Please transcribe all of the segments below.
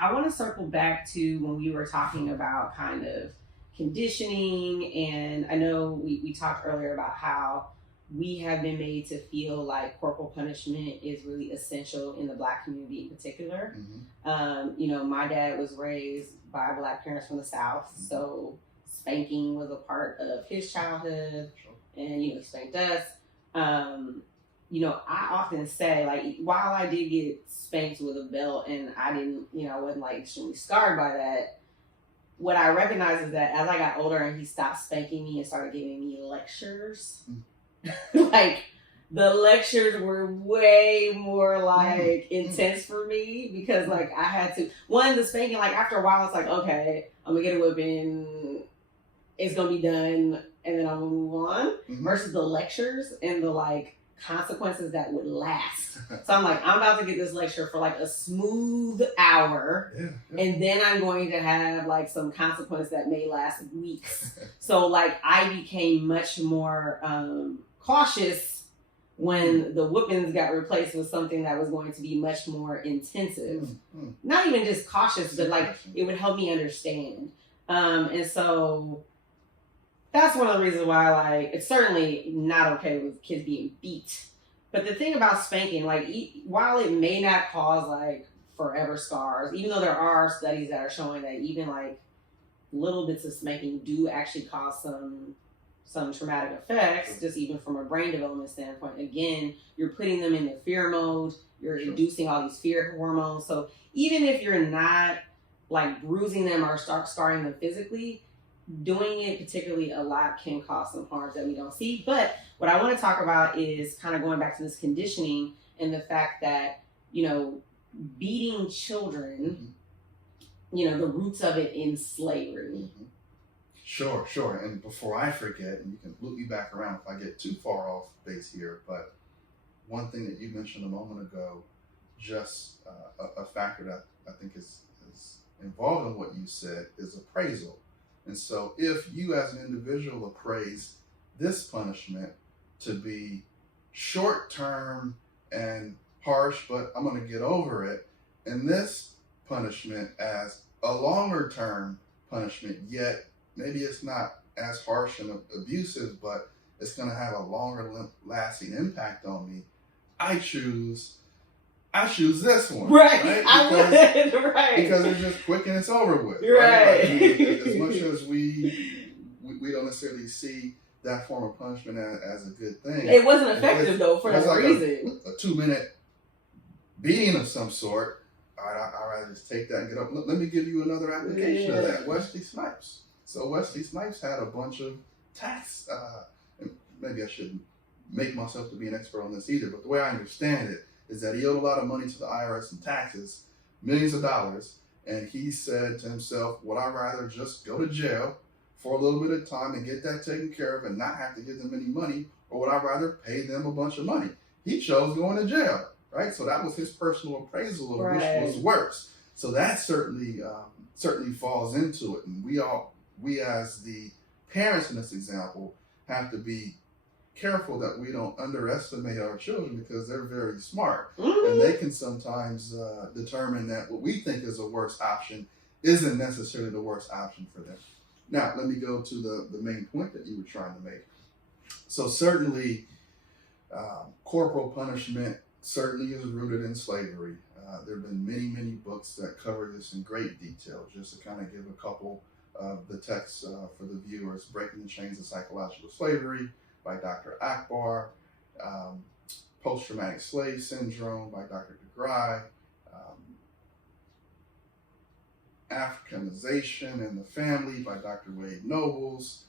I want to circle back to when we were talking about kind of conditioning. And I know we talked earlier about how we have been made to feel like corporal punishment is really essential in the Black community in particular. My dad was raised by Black parents from the South, so spanking was a part of his childhood, and he spanked us. I often say, like, while I did get spanked with a belt and I didn't, I wasn't like extremely scarred by that, what I recognize is that as I got older and he stopped spanking me and started giving me lectures, like, the lectures were way more like intense for me because like I had to, the spanking, like after a while it's like, okay, I'm gonna get a whipping, it's gonna be done, and then I'm gonna move on, versus the lectures and the like consequences that would last. So I'm like, I'm about to get this lecture for like a smooth hour, and then I'm going to have like some consequence that may last weeks. So like I became much more cautious when the whoopings got replaced with something that was going to be much more intensive. Not even just cautious, but like it would help me understand. And so that's one of the reasons why, like, it's certainly not okay with kids being beat. But the thing about spanking, like, while it may not cause like forever scars, even though there are studies that are showing that even like little bits of spanking do actually cause some traumatic effects, just even from a brain development standpoint. Again, you're putting them in the fear mode, you're inducing all these fear hormones. So even if you're not like bruising them or scarring them physically, doing it particularly a lot can cause some harms that we don't see. But what I want to talk about is kind of going back to this conditioning and the fact that, beating children, the roots of it in slavery. Sure. And before I forget, and you can loop me back around if I get too far off base here, but one thing that you mentioned a moment ago, just a factor that I think is involved in what you said, is appraisal. And so if you as an individual appraise this punishment to be short-term and harsh, but I'm going to get over it, and this punishment as a longer-term punishment, yet maybe it's not as harsh and abusive, but it's going to have a longer lasting impact on me, I choose this one. Right. Because it's just quick and it's over with. Right. As much as we don't necessarily see that form of punishment as a good thing. It wasn't effective though for that reason. A 2-minute beating of some sort. I'd rather just take that and get up. Let me give you another application of that. Wesley Snipes. So Wesley Snipes had a bunch of tax, and maybe I shouldn't make myself to be an expert on this either, but the way I understand it is that he owed a lot of money to the IRS in taxes, millions of dollars, and he said to himself, would I rather just go to jail for a little bit of time and get that taken care of and not have to give them any money, or would I rather pay them a bunch of money? He chose going to jail, right? So that was his personal appraisal of which was worse. So that certainly falls into it, and we as the parents in this example have to be careful that we don't underestimate our children because they're very smart, and they can sometimes determine that what we think is a worse option isn't necessarily the worst option for them. Now, let me go to the main point that you were trying to make. So certainly, corporal punishment certainly is rooted in slavery. There have been many books that cover this in great detail. Just to kind of give a couple of the texts for the viewers: Breaking the Chains of Psychological Slavery by Dr. Akbar, Post-Traumatic Slave Syndrome by Dr. DeGry, Africanization and the Family by Dr. Wade Nobles,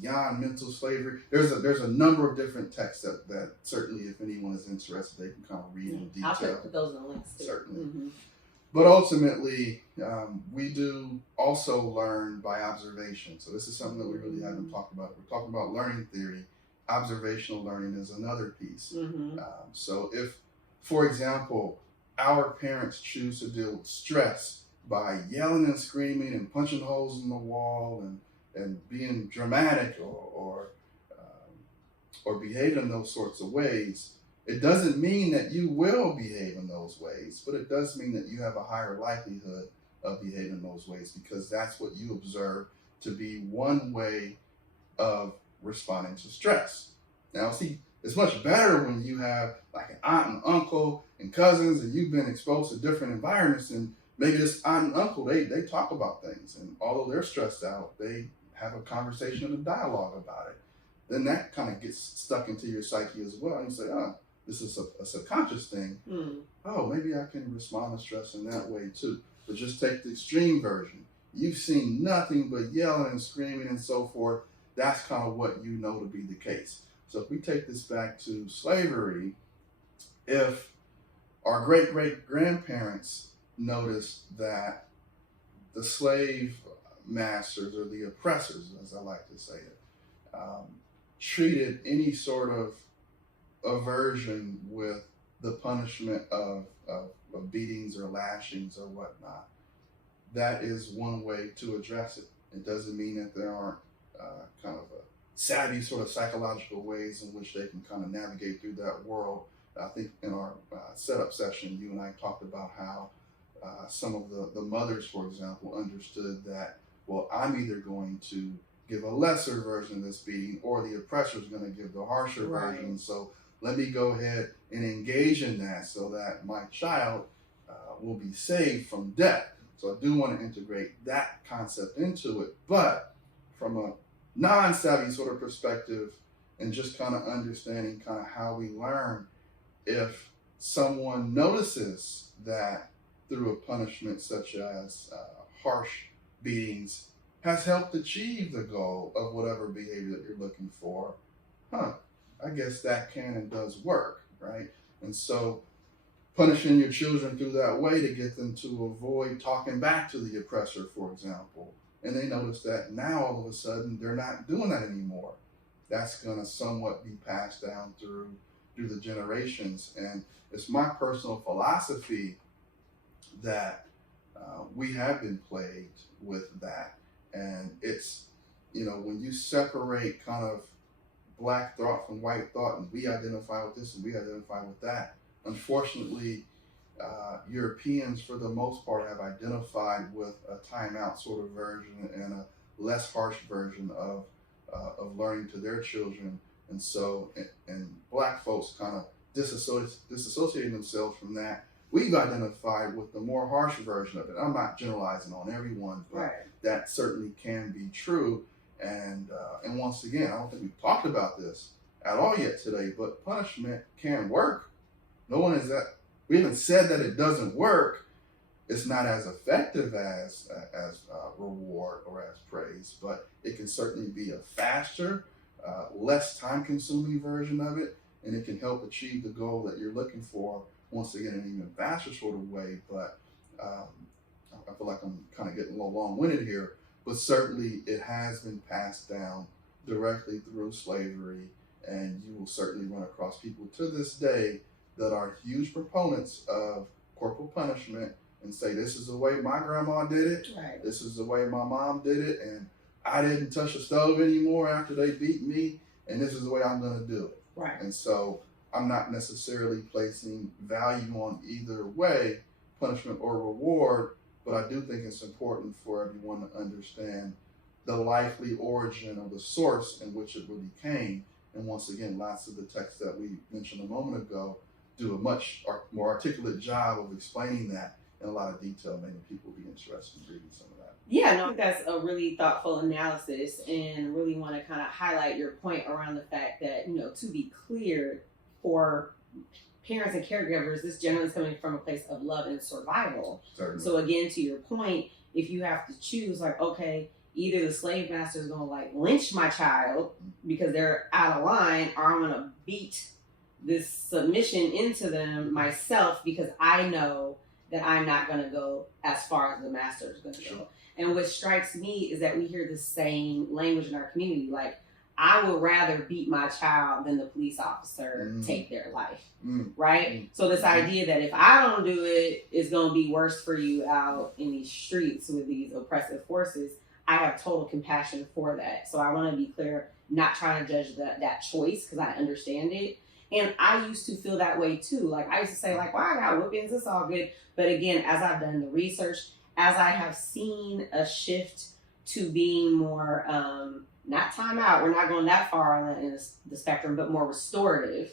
Beyond Mental Slavery. There's a number of different texts that certainly, if anyone is interested, they can kind of read in detail. I'll put those in the links too. Certainly. But ultimately, we do also learn by observation. So this is something that we really haven't talked about. We're talking about learning theory. Observational learning is another piece. So if, for example, our parents choose to deal with stress by yelling and screaming and punching holes in the wall and being dramatic or behaving in those sorts of ways, It doesn't mean that you will behave in those ways, but it does mean that you have a higher likelihood of behaving in those ways because that's what you observe to be one way of responding to stress. Now, see, it's much better when you have like an aunt and uncle and cousins and you've been exposed to different environments, and maybe this aunt and uncle, they talk about things, and although they're stressed out, they have a conversation and a dialogue about it. Then that kind of gets stuck into your psyche as well. And you say, oh, this is a subconscious thing. Oh, maybe I can respond to stress in that way too. But just take the extreme version. You've seen nothing but yelling and screaming and so forth. That's kind of what you know to be the case. So if we take this back to slavery, if our great-great-grandparents noticed that the slave masters, or the oppressors, as I like to say it, treated any sort of aversion with the punishment of beatings or lashings or whatnot, that is one way to address it. It doesn't mean that there aren't kind of a savvy sort of psychological ways in which they can kind of navigate through that world. I think in our setup session, you and I talked about how some of the mothers, for example, understood that, well, I'm either going to give a lesser version of this beating or the oppressor is going to give the harsher version. So let me go ahead and engage in that so that my child will be saved from death. So I do want to integrate that concept into it, but from a non-savvy sort of perspective and just kind of understanding kind of how we learn, if someone notices that through a punishment such as harsh beatings has helped achieve the goal of whatever behavior that you're looking for, I guess that can and does work, right? And so punishing your children through that way to get them to avoid talking back to the oppressor, for example, and they notice that now all of a sudden they're not doing that anymore. That's going to somewhat be passed down through the generations. And it's my personal philosophy that we have been plagued with that. And it's, when you separate kind of black thought from white thought, and we identify with this and we identify with that, unfortunately, Europeans, for the most part, have identified with a timeout sort of version and a less harsh version of learning to their children. And so, and black folks kind of disassociating themselves from that. We've identified with the more harsh version of it. I'm not generalizing on everyone, but that certainly can be true. And once again, I don't think we've talked about this at all yet today, but punishment can work. We haven't said that it doesn't work. It's not as effective as reward or as praise, but it can certainly be a faster, less time-consuming version of it, and it can help achieve the goal that you're looking for, once again, in an even faster sort of way. But I feel like I'm kind of getting a little long-winded here, but certainly it has been passed down directly through slavery, and you will certainly run across people to this day that are huge proponents of corporal punishment and say, this is the way my grandma did it, this is the way my mom did it, and I didn't touch the stove anymore after they beat me, and this is the way I'm going to do it. And so I'm not necessarily placing value on either way, punishment or reward, but I do think it's important for everyone to understand the likely origin of the source in which it really came. And once again, lots of the texts that we mentioned a moment ago do a much more articulate job of explaining that in a lot of detail, making people be interested in reading some of that. Yeah, no, I think that's a really thoughtful analysis, and really want to kind of highlight your point around the fact that, to be clear, for parents and caregivers, this generally is coming from a place of love and survival. Certainly. So again, to your point, if you have to choose, like, okay, either the slave master is going to lynch my child because they're out of line, or I'm going to beat this submission into them myself because I know that I'm not going to go as far as the master is going to go. And what strikes me is that we hear the same language in our community. Like, I would rather beat my child than the police officer take their life, right? So this idea that if I don't do it, it's going to be worse for you out in these streets with these oppressive forces, I have total compassion for that. So I want to be clear, not trying to judge that choice, because I understand it. And I used to feel that way too. Like I used to say like, well, I got whippings, it's all good. But again, as I've done the research, as I have seen a shift to being more, not time out, we're not going that far on the spectrum, but more restorative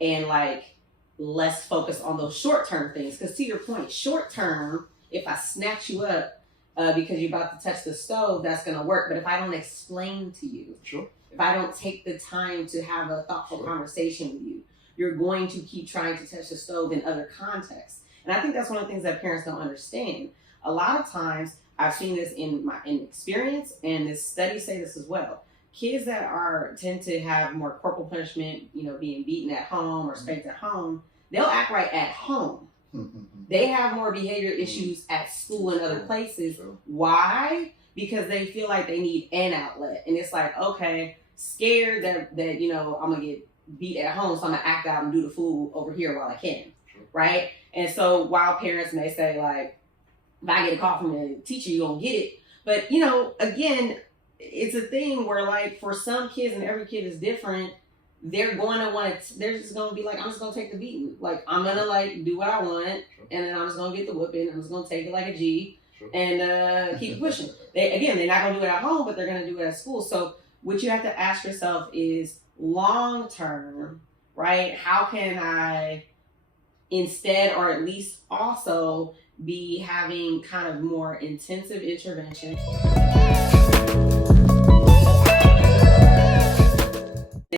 and like less focused on those short-term things. Because to your point, short-term, if I snatch you up because you're about to touch the stove, that's going to work. But if I don't explain to you, if I don't take the time to have a thoughtful conversation with you, you're going to keep trying to touch the stove in other contexts. And I think that's one of the things that parents don't understand. A lot of times, I've seen this in experience, and this studies say this as well. Kids that tend to have more corporal punishment, being beaten at home or spanked at home, they'll act right at home. They have more behavior issues at school and other places. Why? Because they feel like they need an outlet. And it's like, okay, scared that I'm going to get beat at home, so I'm going to act out and do the fool over here while I can. Right? And so while parents may say like, if I get a call from a teacher, you're going to get it. But, again, it's a thing where like for some kids, and every kid is different, they're going to they're just going to be like, I'm just going to take the beating. Like, I'm going to like do what I want. And then I'm just going to get the whooping. I'm just going to take it like a G and keep pushing. They're not going to do it at home, but they're going to do it at school. So what you have to ask yourself is long term, right? How can I instead, or at least also, be having kind of more intensive intervention?